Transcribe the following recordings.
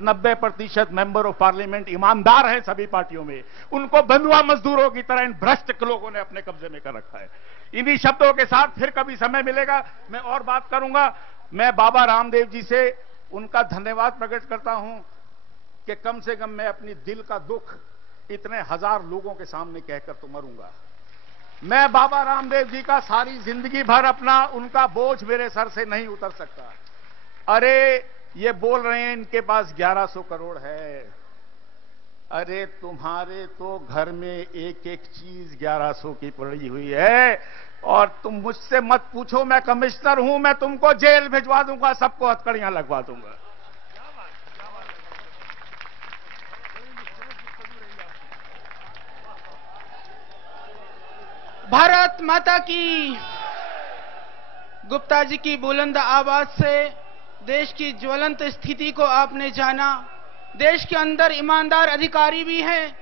90% member of parliament ईमानदार हैं सभी पार्टियों में, उनको बंधुआ मजदूरों की तरह इन भ्रष्ट लोगों ने अपने कब्जे में कर रखा है। इन्हीं शब्दों के साथ फिर कभी समय मिलेगा मैं और बात करूंगा। मैं बाबा रामदेव जी से उनका धन्यवाद प्रकट करता हूं कि कम से कम मैं अपनी दिल का दुख इतने हजार लोगों के सामने कहकर तो मरूंगा। मैं बाबा रामदेव जी का सारी जिंदगी भर अपना उनका बोझ मेरे सर से नहीं उतर सकता। अरे ये बोल रहे हैं इनके पास 1100 करोड़ है। अरे तुम्हारे तो घर में एक एक चीज 1100 की पड़ी हुई है और तुम मुझसे मत पूछो, मैं कमिश्नर हूं, मैं तुमको जेल भिजवा दूंगा, सबको हथकड़ियां लगवा दूंगा। भारत माता की। गुप्ता जी की बुलंद आवाज से देश की ज्वलंत स्थिति को आपने जाना। देश के अंदर ईमानदार अधिकारी भी हैं,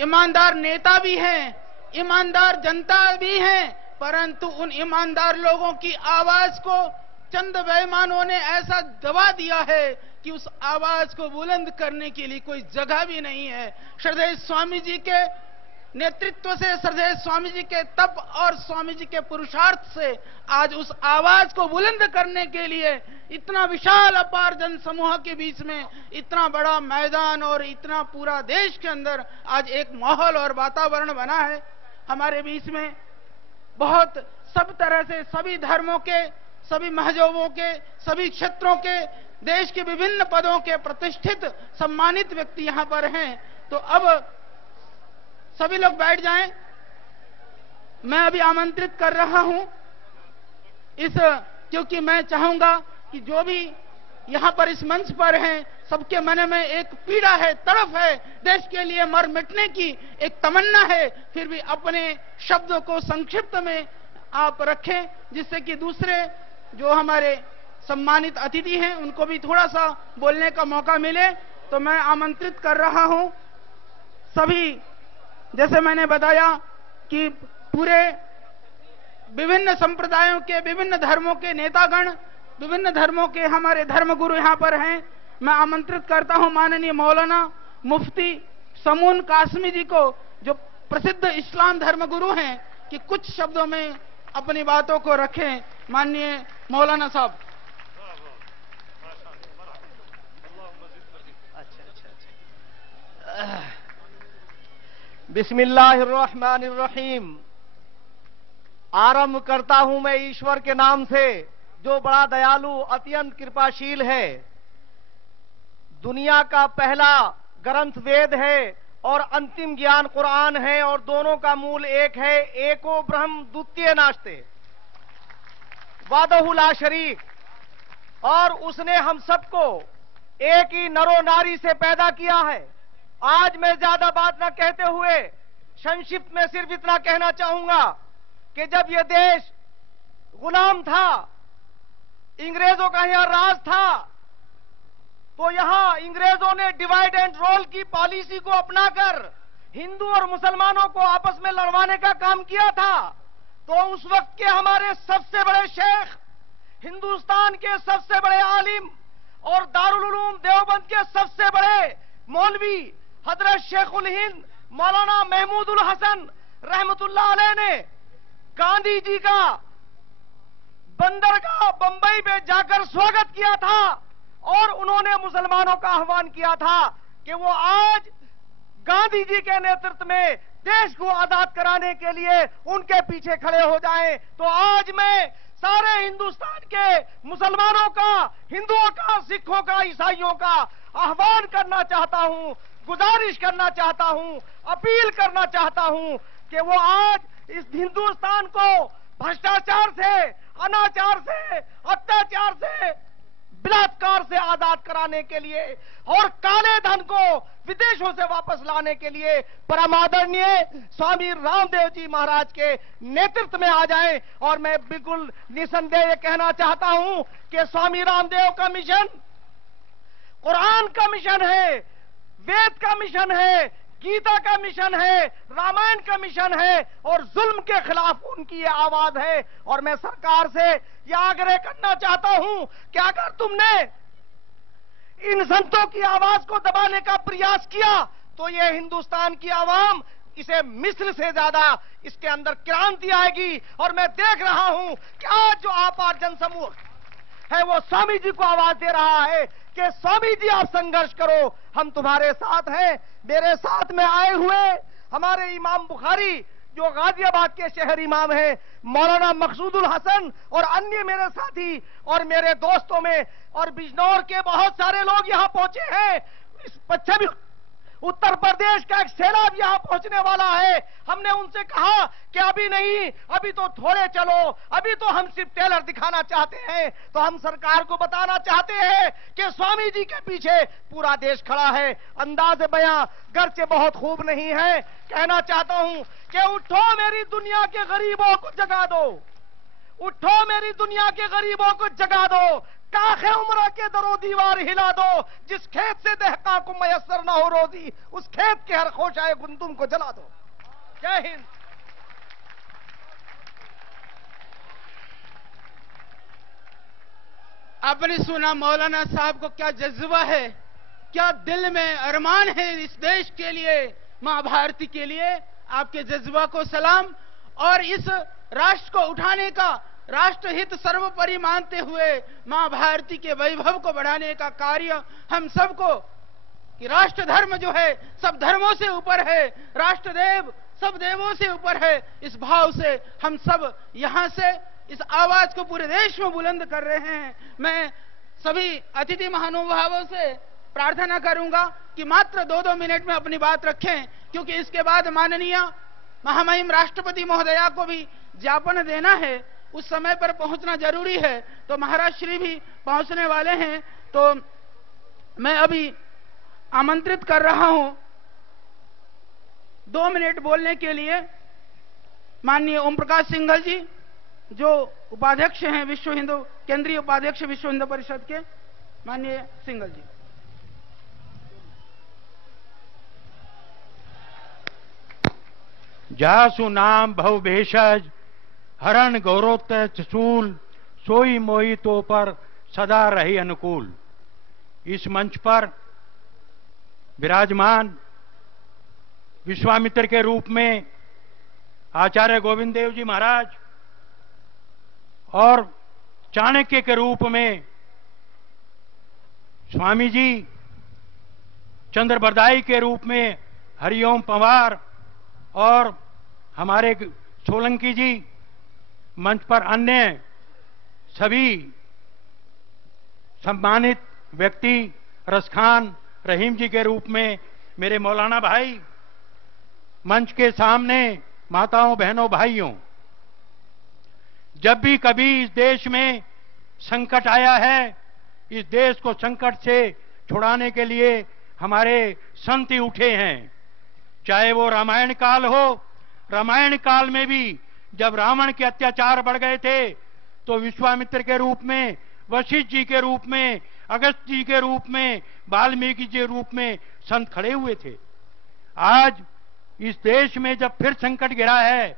ईमानदार नेता भी हैं, ईमानदार जनता भी हैं, परंतु उन ईमानदार लोगों की आवाज को चंद बेईमानों ने ऐसा दबा दिया है कि उस आवाज को बुलंद करने के लिए कोई जगह भी नहीं है। श्रद्धेय स्वामी जी के नेतृत्व से, श्रद्धेय स्वामी जी के तप और स्वामी जी के पुरुषार्थ से आज उस आवाज को बुलंद करने के लिए इतना विशाल अपार जन समूह के बीच में इतना बड़ा मैदान और इतना पूरा देश के अंदर आज एक माहौल और वातावरण बना है। हमारे बीच में बहुत सब तरह से सभी धर्मों के, सभी महजोबों के, सभी क्षेत्रों के, देश के विभिन्न पदों के प्रतिष्ठित सम्मानित व्यक्ति यहां पर हैं। तो अब सभी लोग बैठ जाएं। मैं अभी आमंत्रित कर रहा हूं क्योंकि मैं चाहूंगा कि जो भी यहां पर इस मंच पर हैं, सबके मन में एक पीड़ा है, तड़प है, देश के लिए मर मिटने की एक तमन्ना है। फिर भी अपने शब्दों को संक्षिप्त में आप रखें, जिससे कि दूसरे जो हमारे सम्मानित अतिथि हैं उनको भी थोड़ा सा बोलने का मौका मिले। तो मैं आमंत्रित कर रहा हूं सभी, जैसे मैंने बताया कि पूरे विभिन्न संप्रदायों के, विभिन्न धर्मों के नेतागण, विभिन्न धर्मों के हमारे धर्मगुरु यहां पर हैं। मैं आमंत्रित करता हूं माननीय मौलाना मुफ्ती समून कासमी जी को, जो प्रसिद्ध इस्लाम धर्मगुरु हैं, कि कुछ शब्दों में अपनी बातों को रखें। माननीय मौलाना साहब। बिस्मिल्लाहिर्रहमानिर्रहीम। आरंभ करता हूं मैं ईश्वर के नाम से, जो बड़ा दयालु अत्यंत कृपाशील है। दुनिया का पहला ग्रंथ वेद है और अंतिम ज्ञान कुरान है, और दोनों का मूल एक है, एको ब्रह्म द्वितीय नास्ते, वादहु ला शरीक। और उसने हम सबको एक ही नरो नारी से पैदा किया है। आज मैं ज्यादा बात न कहते हुए संक्षिप्त में सिर्फ इतना कहना चाहूंगा कि जब यह देश गुलाम था, इंग्रेजों का यहां राज था, तो यहां इंग्रेजों ने डिवाइड एंड रोल की पॉलिसी को अपनाकर हिंदू और मुसलमानों को आपस में लड़वाने का काम किया था। तो उस वक्त के हमारे सबसे बड़े शेख, हिंदुस्तान के सबसे बड़े आलिम और दारुल उलूम देवबंद के सबसे बड़े मौलवी हजरत शेखुल हिंद मौलाना महमूदुल हसन रहमतुल्लाह अलैह ने गांधी जी का बंदरगाह बंबई में जाकर स्वागत किया था, और उन्होंने मुसलमानों का आह्वान किया था कि वो आज गांधी जी के नेतृत्व में देश को आजाद कराने के लिए उनके पीछे खड़े हो जाएं। तो आज मैं सारे हिंदुस्तान के मुसलमानों का, हिंदुओं का, सिखों का, ईसाइयों का आह्वान करना चाहता हूं, गुजारिश करना चाहता हूं, अपील करना चाहता हूं कि वो आज इस हिंदुस्तान को भ्रष्टाचार से, अनाचार से, अत्याचार से, बलात्कार से आजाद कराने के लिए और काले धन को विदेशों से वापस लाने के लिए परमादरणीय स्वामी रामदेव जी महाराज के नेतृत्व में आ जाएं। और मैं बिल्कुल निसंदेह कहना चाहता हूं कि स्वामी रामदेव का मिशन कुरान का मिशन है, वेद का मिशन है, गीता का मिशन है, रामायण का मिशन है, और जुल्म के खिलाफ उनकी ये आवाज है। और मैं सरकार से यह आग्रह करना चाहता हूं कि अगर तुमने इन संतों की आवाज को दबाने का प्रयास किया तो ये हिंदुस्तान की आवाम इसे मिस्र से ज्यादा इसके अंदर क्रांति आएगी। और मैं देख रहा हूं कि आज जो आपार जनसमूह है वो स्वामी जी को आवाज दे रहा है कि स्वामी जी आप संघर्ष करो, हम तुम्हारे साथ हैं। मेरे साथ में आए हुए हमारे इमाम बुखारी जो गाजियाबाद के शहर इमाम हैं, मौलाना मकसूदुल हसन और अन्य मेरे साथी और मेरे दोस्तों में और बिजनौर के बहुत सारे लोग यहां पहुंचे हैं। इस पश्चिमी उत्तर प्रदेश का एक सैलाब यहां पहुंचने वाला है। हमने उनसे कहा कि अभी नहीं, अभी तो थोड़े चलो, अभी तो हम सिर्फ टेलर दिखाना चाहते हैं। तो हम सरकार को बताना चाहते हैं कि स्वामी जी के पीछे पूरा देश खड़ा है। अंदाज बयां गर्चे बहुत खूब नहीं है, कहना चाहता हूं कि उठो मेरी दुनिया के गरीबों को जगा दो, उठो मेरी दुनिया के गरीबों को जगा दो, काखे उम्र के दरो दीवार हिला दो। जिस खेत से दहका को मयसर ना हो रोजी, उस खेत के हर खोशाए गुंदुम को जला दो। जय हिंद। आपने सुना मौलाना साहब को क्या जज्बा है, क्या दिल में अरमान है इस देश के लिए, मां भारती के लिए। आपके जज्बा को सलाम। और इस राष्ट्र को उठाने का, राष्ट्रहित सर्वोपरि मानते हुए मां भारती के वैभव को बढ़ाने का कार्य हम सबको, कि राष्ट्र धर्म जो है सब धर्मों से ऊपर है, राष्ट्रदेव सब देवों से ऊपर है, इस भाव से हम सब यहां से इस आवाज को पूरे देश में बुलंद कर रहे हैं। मैं सभी अतिथि महानुभावों से प्रार्थना करूंगा कि मात्र 2-2 मिनट में अपनी बात रखें, क्योंकि इसके बाद माननीय महामहिम राष्ट्रपति महोदया को भी ज्ञापन देना है, उस समय पर पहुंचना जरूरी है। तो महाराज श्री भी पहुंचने वाले हैं, तो मैं अभी आमंत्रित कर रहा हूं 2 मिनट बोलने के लिए माननीय ओम प्रकाश सिंघल जी, जो उपाध्यक्ष हैं विश्व हिंदू, केंद्रीय उपाध्यक्ष विश्व हिंदू परिषद के, माननीय सिंघल जी। जासु नाम भव भेषज हरण गौरोत चूल, सोई मोई तो पर सदा रही अनुकूल। इस मंच पर विराजमान विश्वामित्र के रूप में आचार्य गोविंद देव जी महाराज और चाणक्य के रूप में स्वामी जी, चंद्रबरदाई के रूप में हरिओम पंवार और हमारे सोलंकी जी, मंच पर अन्य सभी सम्मानित व्यक्ति, रसखान रहीम जी के रूप में मेरे मौलाना भाई, मंच के सामने माताओं, बहनों, भाइयों, जब भी कभी इस देश में संकट आया है, इस देश को संकट से छुड़ाने के लिए हमारे संत उठे हैं। चाहे वो रामायण काल हो, रामायण काल में भी जब रावण के अत्याचार बढ़ गए थे तो विश्वामित्र के रूप में, वशिष्ठ जी के रूप में, अगस्त जी के रूप में, वाल्मीकि जी के रूप में संत खड़े हुए थे। आज इस देश में जब फिर संकट गिरा है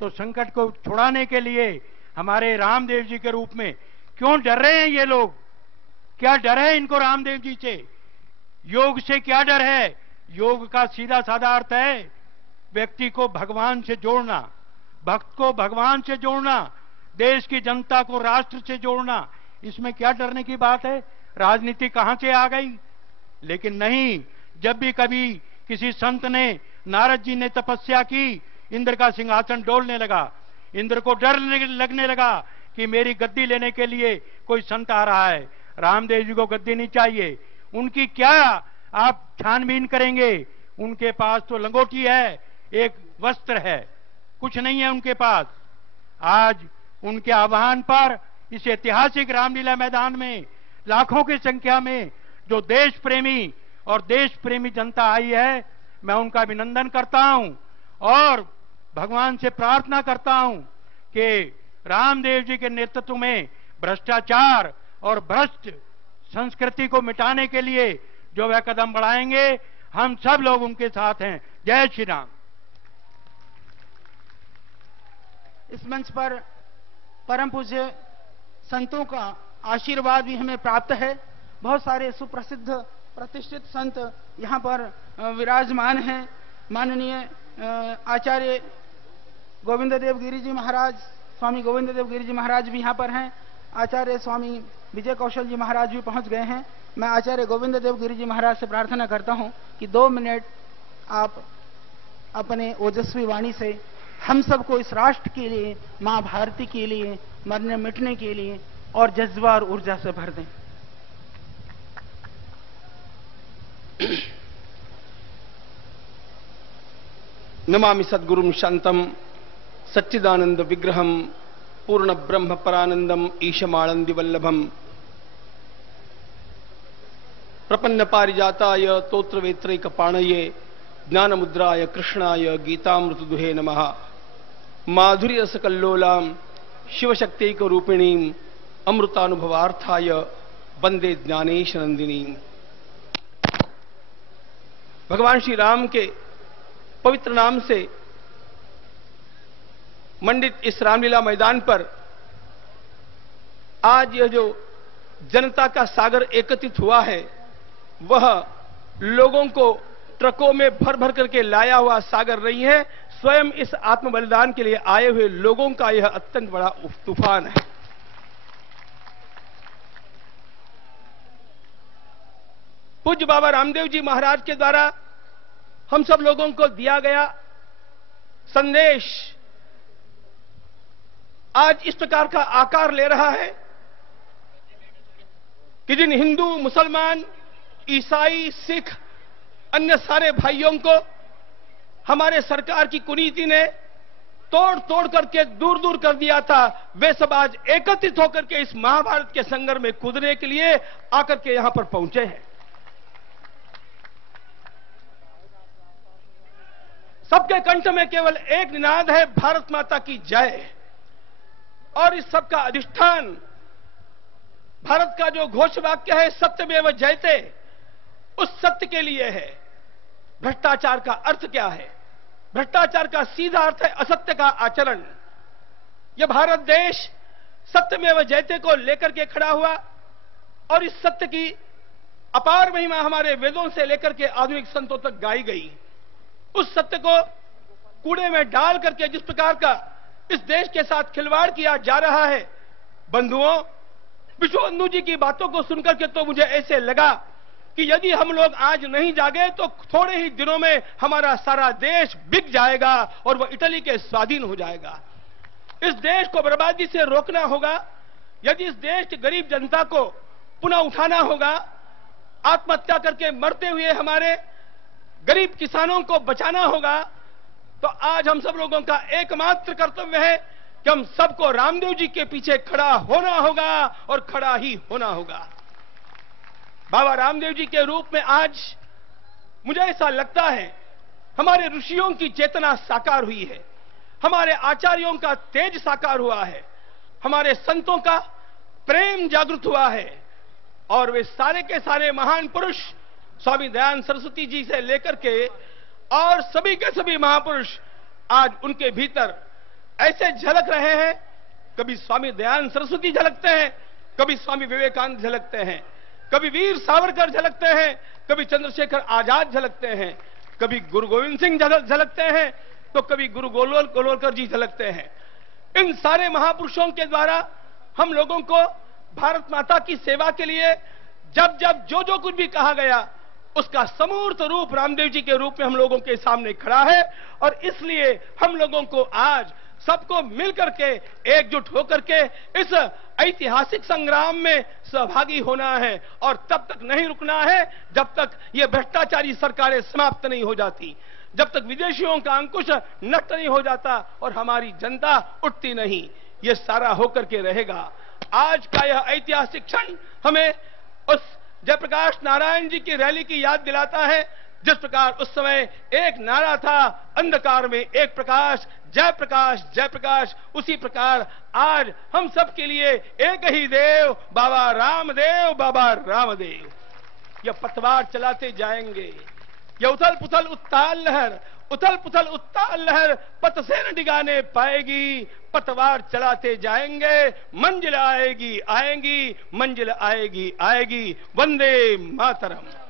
तो संकट को छुड़ाने के लिए हमारे रामदेव जी के रूप में, क्यों डर रहे हैं ये लोग? क्या डर है इनको रामदेव जी से? योग से क्या डर है? योग का सीधा साधा अर्थ है व्यक्ति को भगवान से जोड़ना, भक्त को भगवान से जोड़ना, देश की जनता को राष्ट्र से जोड़ना। इसमें क्या डरने की बात है? राजनीति कहां से आ गई? लेकिन नहीं, जब भी कभी किसी संत ने, नारद जी ने तपस्या की, इंद्र का सिंहासन डोलने लगा, इंद्र को डर लगने लगा कि मेरी गद्दी लेने के लिए कोई संत आ रहा है। रामदेव जी को गद्दी नहीं चाहिए। उनकी क्या आप छानबीन करेंगे? उनके पास तो लंगोटी है, एक वस्त्र है, कुछ नहीं है उनके पास। आज उनके आह्वान पर इस ऐतिहासिक रामलीला मैदान में लाखों की संख्या में जो देश प्रेमी और देश प्रेमी जनता आई है, मैं उनका अभिनंदन करता हूं और भगवान से प्रार्थना करता हूं कि रामदेव जी के नेतृत्व में भ्रष्टाचार और भ्रष्ट संस्कृति को मिटाने के लिए जो वह कदम बढ़ाएंगे, हम सब लोग उनके साथ हैं। जय श्री राम। इस मंच पर परम पूज्य संतों का आशीर्वाद भी हमें प्राप्त है बहुत सारे सुप्रसिद्ध प्रतिष्ठित संत यहाँ पर विराजमान हैं। माननीय आचार्य गोविंद देव गिरी जी महाराज, स्वामी गोविंद देव गिरी जी महाराज भी यहाँ पर हैं। आचार्य स्वामी विजय कौशल जी महाराज भी पहुँच गए हैं। मैं आचार्य गोविंद देव गिरी जी महाराज से प्रार्थना करता हूँ कि 2 मिनट आप अपने ओजस्वी वाणी से हम सबको इस राष्ट्र के लिए, माँ भारती के लिए, मरने मिटने के लिए और जज्बा और ऊर्जा से भर दें। नमामि सद्गुरुं शांतं सच्चिदानंद विग्रहं पूर्ण ब्रह्म परानंदम ईशमानंदी वल्लभम प्रपन्न पारिजाताय तोत्रवेत्रैक पाणये ज्ञान मुद्राय कृष्णाय गीतामृतदुहे नमः। माधुर्य सकल्लोलां शिवशक्त्यैक रूपिणीं अमृतानुभवार्थाय वंदे ज्ञानेश नंदिनीं। भगवान श्री राम के पवित्र नाम से मंडित इस रामलीला मैदान पर आज यह जो जनता का सागर एकत्रित हुआ है, वह लोगों को ट्रकों में भर भर करके लाया हुआ सागर नहीं है, स्वयं इस आत्म बलिदान के लिए आए हुए लोगों का यह अत्यंत बड़ा तूफान है। पूज्य बाबा रामदेव जी महाराज के द्वारा हम सब लोगों को दिया गया संदेश आज इस प्रकार का आकार ले रहा है कि जिन हिंदू, मुसलमान, ईसाई, सिख, अन्य सारे भाइयों को हमारे सरकार की कुनीति ने तोड़ तोड़ करके दूर दूर कर दिया था, वे सब आज एकत्रित होकर के इस महाभारत के संघर्ष में कूदने के लिए आकर के यहां पर पहुंचे हैं। सबके कंठ में केवल एक निनाद है, भारत माता की जय। और इस सब का अधिष्ठान भारत का जो घोष वाक्य है, सत्यमेव जयते, उस सत्य के लिए है। भ्रष्टाचार का अर्थ क्या है? भ्रष्टाचार का सीधा अर्थ है असत्य का आचरण। यह भारत देश सत्यमेव जयते को लेकर के खड़ा हुआ और इस सत्य की अपार महिमा हमारे वेदों से लेकर के आधुनिक संतों तक गाई गई। उस सत्य को कूड़े में डाल करके जिस प्रकार का इस देश के साथ खिलवाड़ किया जा रहा है, बंधुओं, विश्वबंधु जी की बातों को सुनकर के तो मुझे ऐसे लगा कि यदि हम लोग आज नहीं जागे तो थोड़े ही दिनों में हमारा सारा देश बिक जाएगा और वह इटली के स्वाधीन हो जाएगा। इस देश को बर्बादी से रोकना होगा। यदि इस देश की गरीब जनता को पुनः उठाना होगा, आत्महत्या करके मरते हुए हमारे गरीब किसानों को बचाना होगा, तो आज हम सब लोगों का एकमात्र कर्तव्य है कि हम सबको रामदेव जी के पीछे खड़ा होना होगा और खड़ा ही होना होगा। बाबा रामदेव जी के रूप में आज मुझे ऐसा लगता है हमारे ऋषियों की चेतना साकार हुई है, हमारे आचार्यों का तेज साकार हुआ है, हमारे संतों का प्रेम जागृत हुआ है और वे सारे के सारे महान पुरुष स्वामी दयानंद सरस्वती जी से लेकर के और सभी के सभी महापुरुष आज उनके भीतर ऐसे झलक रहे हैं। कभी स्वामी दयानंद सरस्वती झलकते हैं, कभी स्वामी विवेकानंद झलकते हैं, कभी वीर सावरकर झलकते हैं, कभी चंद्रशेखर आजाद झलकते हैं, कभी गुरु गोविंद सिंह झलकते हैं, तो कभी गुरु गोलवलकर जी झलकते हैं। इन सारे महापुरुषों के द्वारा हम लोगों को भारत माता की सेवा के लिए जब जब जो कुछ भी कहा गया, उसका समूर्त रूप रामदेव जी के रूप में हम लोगों के सामने खड़ा है। और इसलिए हम लोगों को आज सबको मिलकर के एकजुट होकर के इस ऐतिहासिक संग्राम में सहभागी होना है और तब तक नहीं रुकना है जब तक ये भ्रष्टाचारी सरकारें समाप्त नहीं हो जाती, जब तक विदेशियों का अंकुश नष्ट नहीं हो जाता और हमारी जनता उठती नहीं। ये सारा होकर के रहेगा। आज का यह ऐतिहासिक क्षण हमें उस जयप्रकाश नारायण जी की रैली की याद दिलाता है, जिस प्रकार उस समय एक नारा था, अंधकार में एक प्रकाश, जय प्रकाश जय प्रकाश। उसी प्रकार आज हम सब के लिए एक ही देव, बाबा रामदेव, बाबा रामदेव। यह पतवार चलाते जाएंगे, यह उथल पुथल उत्ताल लहर उथल पुथल उत्ताल लहर पथ से न डिगाने पाएगी। पतवार चलाते जाएंगे, मंजिल आएगी आएगी, मंजिल आएगी आएगी। वंदे मातरम।